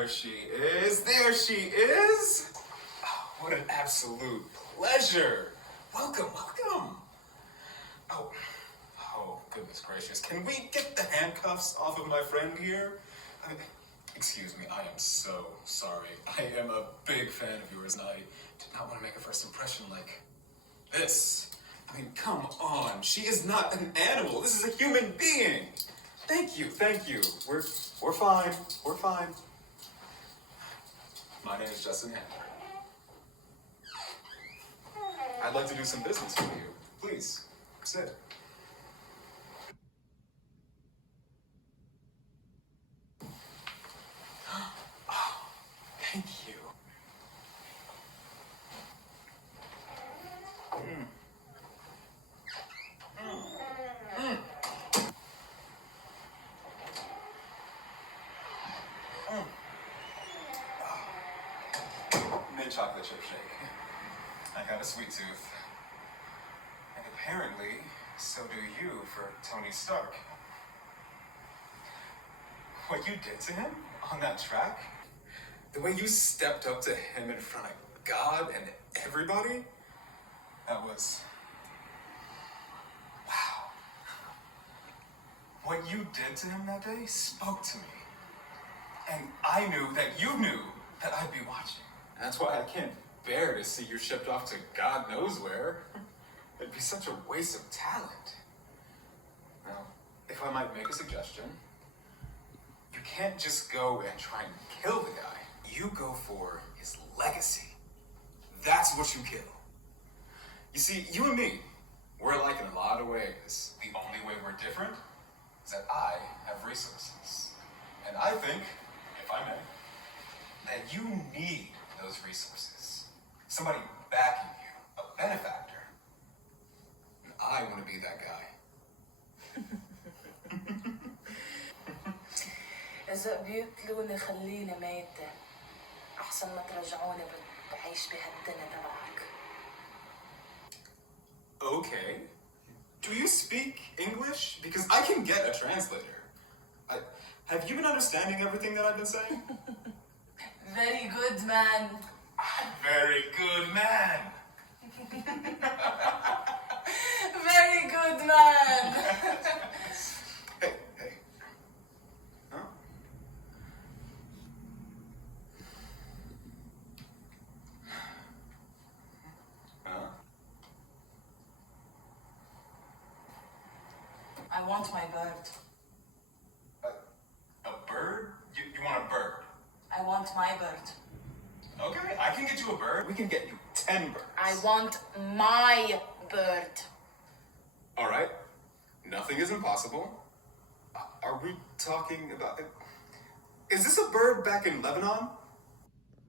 There she is. There she is. Oh, what an absolute pleasure. Welcome, welcome. Oh, goodness gracious. Can we get the handcuffs off of my friend here? Excuse me, I am so sorry. I am a big fan of yours, and I did not want to make a first impression like this. I mean, come on. She is not an animal. This is a human being. Thank you, thank you. We're fine. We're fine. My name is Justin Hammer. I'd like to do some business with you. Please, sit. Oh, thank you. Mint chocolate chip shake. I got a sweet tooth. And apparently, so do you for Tony Stark. What you did to him on that track, the way you stepped up to him in front of God and everybody, that was... wow. What you did to him that day spoke to me. And I knew that you knew that I'd be watching. And that's why I can't bear to see you shipped off to God knows where. It'd be such a waste of talent. Now, if I might make a suggestion, you can't just go and try and kill the guy. You go for his legacy. That's what you kill. You see, you and me, we're alike in a lot of ways. The only way we're different is that I have resources. And I think, if I may, that you need those resources. Somebody backing you, a benefactor. And I want to be that guy. إذا بيقتلوني خليني ميتة أحسن ما ترجعوني بعيش بهالدنيا تبعك. Okay. Do you speak English? Because I can get a translator. Have you been understanding everything that I've been saying? Very good, man. Very good man. Very good, man. Hey. Huh? Huh? I want my bird. A bird? You want a bird? I want my bird. Okay, I can get you a bird. We can get you 10 birds. I want my bird. All right. Nothing is impossible. Are we talking about... Is this a bird back in Lebanon?